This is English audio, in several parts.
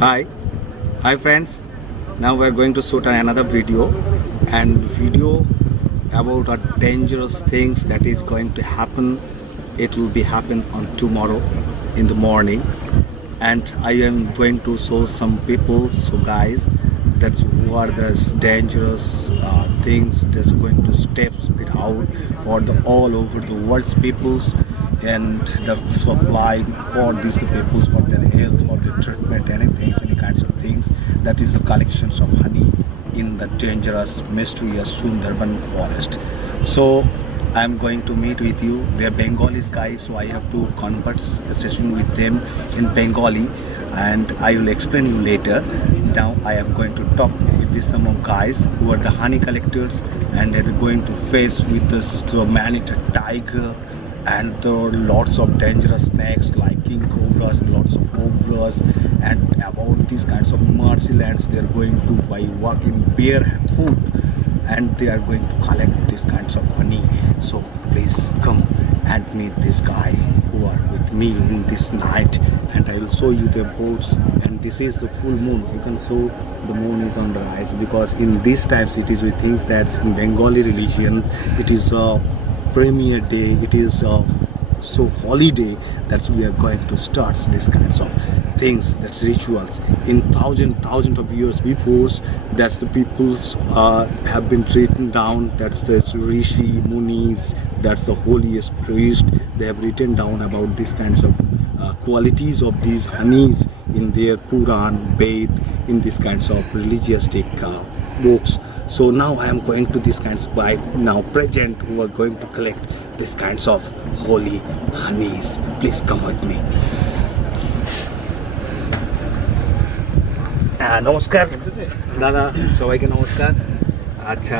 Hi friends. Now we are going to shoot another video about dangerous things that is going to happen. It will be happen on tomorrow in the morning, and I am going to show some people. So guys, that's what the dangerous things that's going to step it out for the all over the world's peoples, and the supply for these peoples for their health, for their treatment, anything, any kinds of things. That is the collections of honey in the dangerous, mysterious Sundarban forest. So I'm going to meet with you. They are Bengalis guys, so I have to converse a session with them in Bengali, and I will explain you later. Now I am going to talk with this some of guys who are the honey collectors, and they are going to face with this man-eater tiger, and there are lots of dangerous snakes like king cobras and lots of cobras, and about these kinds of marcy lands they are going to by walking barefoot, and they are going to collect these kinds of honey. So please come and meet this guy who are with me in this night, and I will show you their boats. And this is the full moon. You can show the moon is on the rise, because in these times it is we think that in Bengali religion it is a premier day, it is a so holiday, that we are going to start these kinds of things, that's rituals in thousands of years before. That's the peoples have been written down, that's the rishi munis, that's the holiest priest. They have written down about these kinds of qualities of these honeys in their Puran, Ved, in these kinds of religious books. So now I am going to these kinds of guys now present who are going to collect these kinds of holy honeys. Please come with me. নমস্কার দাদা, সবাইকে নমস্কার। আচ্ছা,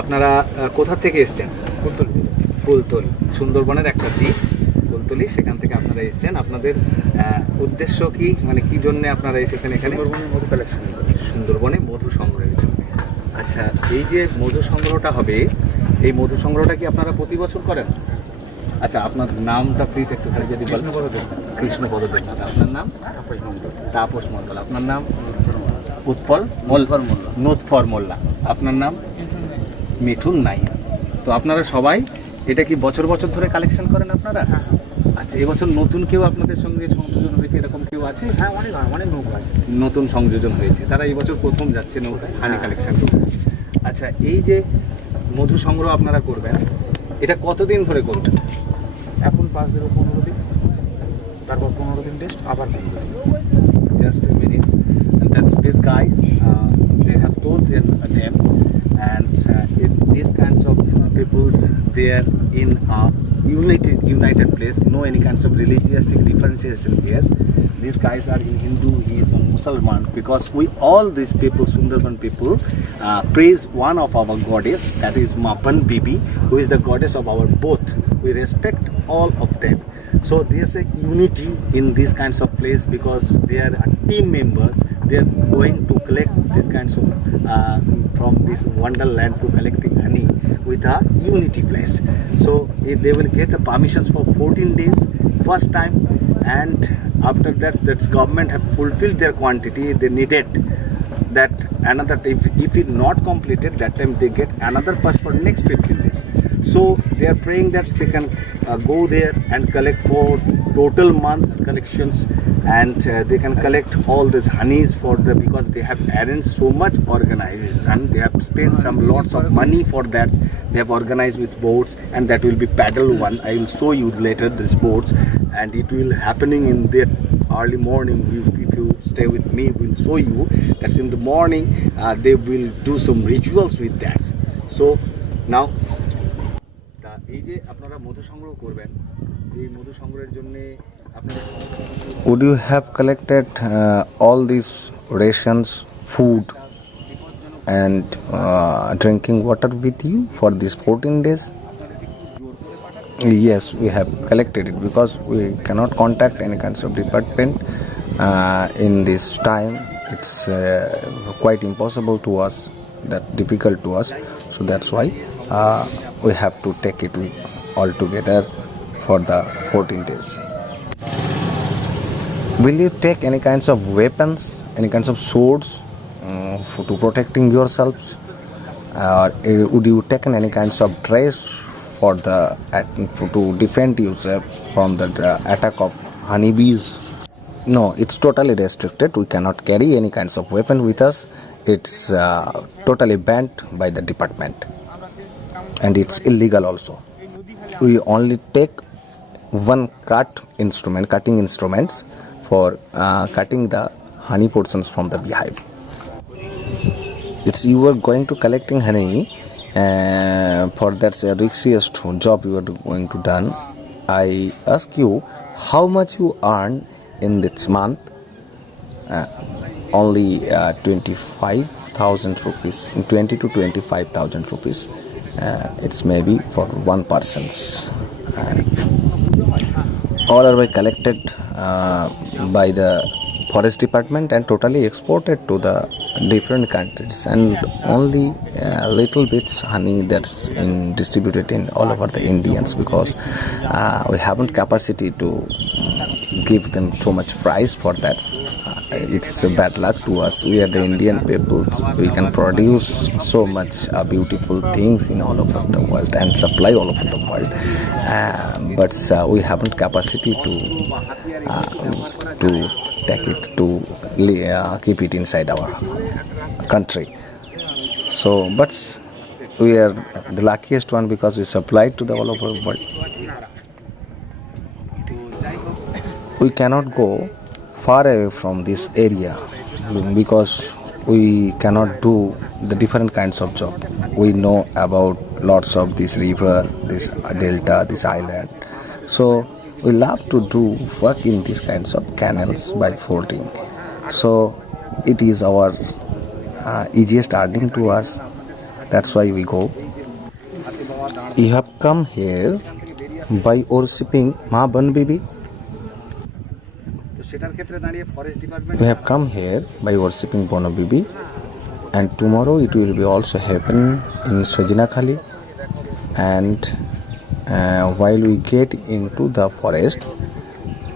আপনারা কোথা থেকে এসেছেন? ফুলতলি, সুন্দরবনের একটা দ্বীপ ফুলতলি, সেখান থেকে আপনারা এসেছেন। আপনাদের উদ্দেশ্য কি, মানে কি জন্য আপনারা এসেছেন এখানে? সুন্দরবনে মধু সংগ্রহের জন্য। আচ্ছা, এই যে মধু সংগ্রহটা হবে, এই মধু সংগ্রহটা কি আপনারা প্রতি বছর করেন? আচ্ছা, আপনার নামটা প্লিজ একটু খালি যদি বলেন। কৃষ্ণপদ দেবনাথ। আপনার নাম? তাপস মণ্ডল। আপনার নাম? উৎপল নোৎফর মোল্লা। আপনার নাম? মিঠুন নাইয়া। তো আপনারা সবাই এটা কি বছর বছর ধরে কালেকশন করেন আপনারা? আচ্ছা, এবছর নতুন কেউ আপনাদের সঙ্গে সংযোজন হয়েছে, এরকম কেউ আছে? হ্যাঁ, অনেক নৌকা আছে নতুন সংযোজন হয়েছে, তারা এই বছর প্রথম যাচ্ছে নৌকায় হানি কালেকশন করতে। আচ্ছা, এই যে মধু সংগ্রহ আপনারা করবেন, এটা কতদিন ধরে করবেন? এখন 5 থেকে 15 দিন, তারপর 15 দিন টেস্ট, আবার 15 দিন। Just a minute. And that's these guys. They have told their name, and these kinds of peoples, they are in a united place. No any kinds of religious differentiation here. These guys are in Hindu, he is on Musliman, because we all these people, Sundarban people, praise one of our goddess, that is Mapan Bibi, who is the goddess of our both. We respect all of them. So there's a unity in these kinds of place, because they are team members. They are going to collect these kinds of from this wonderland to collecting honey with a unity place. So they will get the permissions for 14 days first time, and after that's government have fulfilled their quantity they needed, that another if it not completed, that time they get another pass for next 15 days. So they are praying that they can go there and collect for total months collections, and they can collect all these honeys for the, because they have arranged so much organized, and they have spent some lots of money for that. They have organized with boats, and that will be paddle one. I will show you later these boats, and it will happening in the early morning. If you stay with me, we'll show you that's in the morning. They will do some rituals with that. So now এই যে আপনারা মধু সংগ্রহ করবেন, এই মধু সংগ্রহের জন্য আপনারা would you have collected all these rations, food and drinking water with you for these 14 days? Yes, we have collected it, because we cannot contact any kinds of department in this time. It's quite impossible to us, that difficult to us, so that's why we have to take it all together for the 14 days. Will you take any kinds of weapons, any kinds of swords to protecting yourselves? Or would you take any kinds of dress for the to defend yourself from the attack of honeybees? No, it's totally restricted. We cannot carry any kinds of weapon with us. It's totally banned by the department, and it's illegal also. We only take one cutting instruments for cutting the honey portions from the beehive. It's you are going to collecting honey for that's a riskiest job you are going to done. I ask you how much you earn in this month. Only 25,000 rupees, 20 to 25,000 rupees. It's maybe for one person's. All are collected by the forest department and totally exported to the different countries, and only little bits honey that's distributed in all over the Indians, because we haven't capacity to give them so much price for that. It's a bad luck to us. We are the Indian people. We can produce so much beautiful things in all over the world and supply all over the world, but we haven't capacity to take it to keep it inside our country. So, but we are the luckiest one because we supply to the all over the world. We cannot go far away from this area because we cannot do the different kinds of job. We know about lots of this river, this delta, this island. So we love to do work in these kinds of canals by fording. So it is our easiest earning to us. That's why we go. You have come here by worshipping Ma Ban Bibi. We have come here by worshipping Bono Bibi, and tomorrow it will be also happen in Sajina Khali. And while we get into the forest,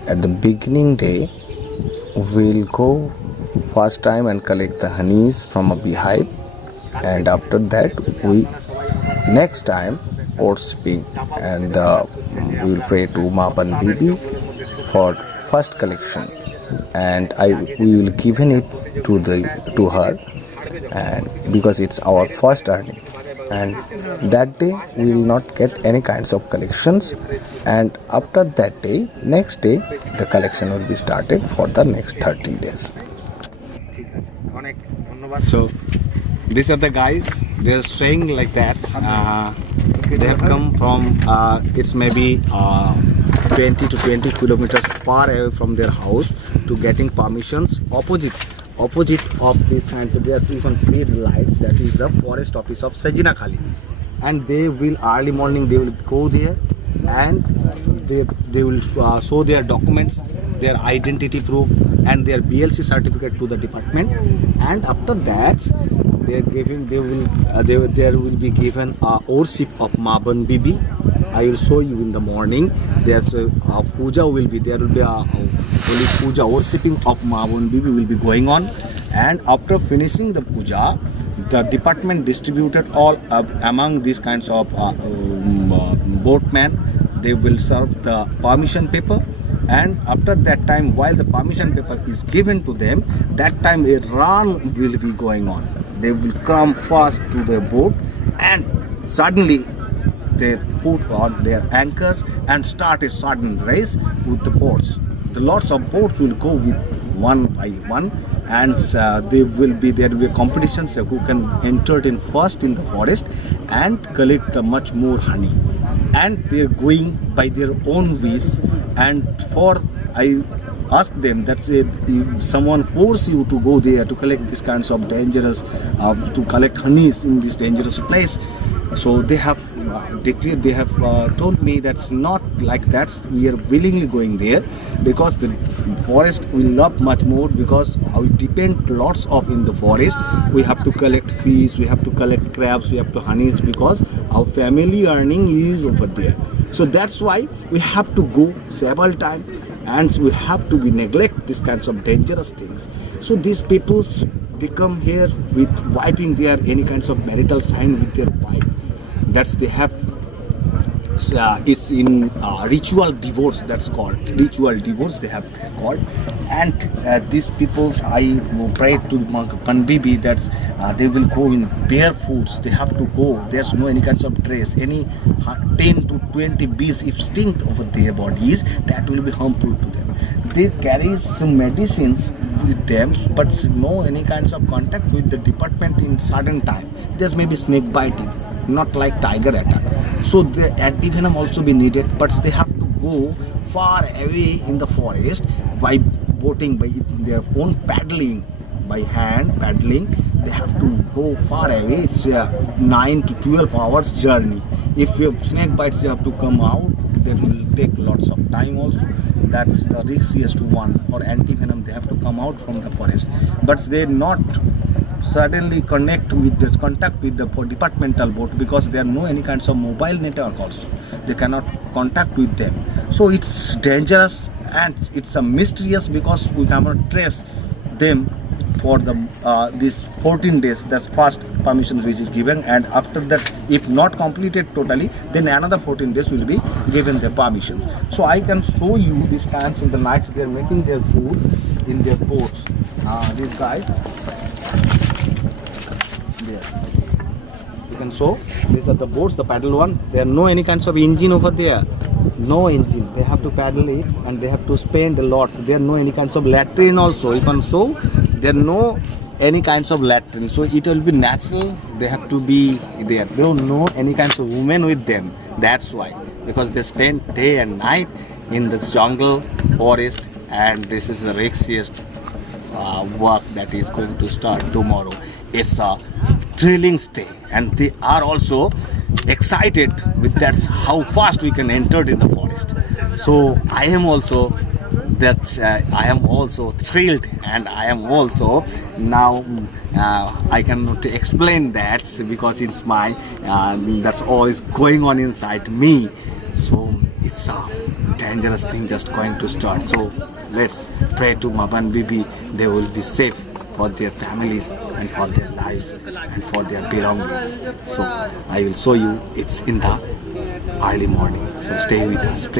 at the beginning day, we'll go first time and collect the honeys from a beehive, and after that we next time worshipping, and we will pray to Ma Ban Bibi for first collection, and we will given it to her, and because it's our first earning, and that day we will not get any kinds of collections, and after that day, next day, the collection will be started for the next 13 days. So these are the guys. They are staying like that. They have come from it's maybe 20 to 20 kilometers far away from their house to getting permissions opposite of these kinds of, there you can see the lights, that is the forest office of Sajina Khali, and they will early morning they will go there, and they will show their documents, their identity proof and their BLC certificate to the department, and after that there will be given a worship of Ma Ban Bibi. I will show you in the morning. There's a puja will be there. Will be a holy puja, worshipping of Ma Ban Bibi will be going on, and after finishing the puja, the department distributed all among these kinds of boatmen. They will serve the permission paper, and after that time, while the permission paper is given to them, that time a run will be going on. They will come fast to the boat, and suddenly they put on their anchors and start a sudden race with the boats. The lots of boats will go with one by one, and there will be competitions who can enter in first in the forest and collect the much more honey, and they're going by their own wish. And for I ask them, that's it, if someone force you to go there to collect these kinds of dangerous to collect honeys in this dangerous place, so they have decreed, they have told me that's not like that. We are willingly going there because the forest we love much more, because we depend lots of in the forest. We have to collect fish, we have to collect crabs, we have to honeys, because our family earning is over there. So that's why we have to go several times and we have to be neglect these kinds of dangerous things. So these people, they come here with wiping their any kinds of marital sign with their wife. That's they have. It's in ritual divorce, that's called ritual divorce they have called. And these people, I pray to Panbibi that they will go in barefoots. They have to go, there's no any kinds of dress. Any 10 to 20 bees if sting over their bodies, that will be harmful to them. They carry some medicines with them, but no any kinds of contact with the department in certain time. There's maybe snake biting, not like tiger attack. So the antivenom also be needed, but they have to go far away in the forest by boating, by their own paddling, by hand paddling. They have to go far away. It's a 9 to 12 hours journey. If you have snake bites, you have to come out. That will take lots of time also. That's the riskiest one. For antivenom, they have to come out from the forest, but they not suddenly contact with the departmental boat, because there are no any kinds of mobile network also. They cannot contact with them. So it's dangerous and it's a mysterious, because we cannot trace them for the these 14 days. That's first permission which is given, and after that, if not completed totally, then another 14 days will be given the permission. So I can show you these times in the nights they are making their food in their boats. These guys there, you can show, these are the boats, the paddle one. There are no any kinds of engine over there, no engine. They have to paddle it and they have to spend a lot. There are no any kinds of latrine also, you can show. There are no any kinds of latrine, so it will be natural. They have to be there. They don't know any kinds of women with them. That's why, because they spend day and night in the jungle forest, and this is the riskiest work that is going to start tomorrow. It's a thrilling stay, and they are also excited with that how fast we can enter in the forest. So I am also thrilled, and I am also now I cannot explain that, because it's my that's all is going on inside me. So it's a dangerous thing just going to start. So let's pray to Maban Bibi, they will be safe for their families and for their lives and for their belongings. So I will show you, it's in the early morning. So stay with us, please.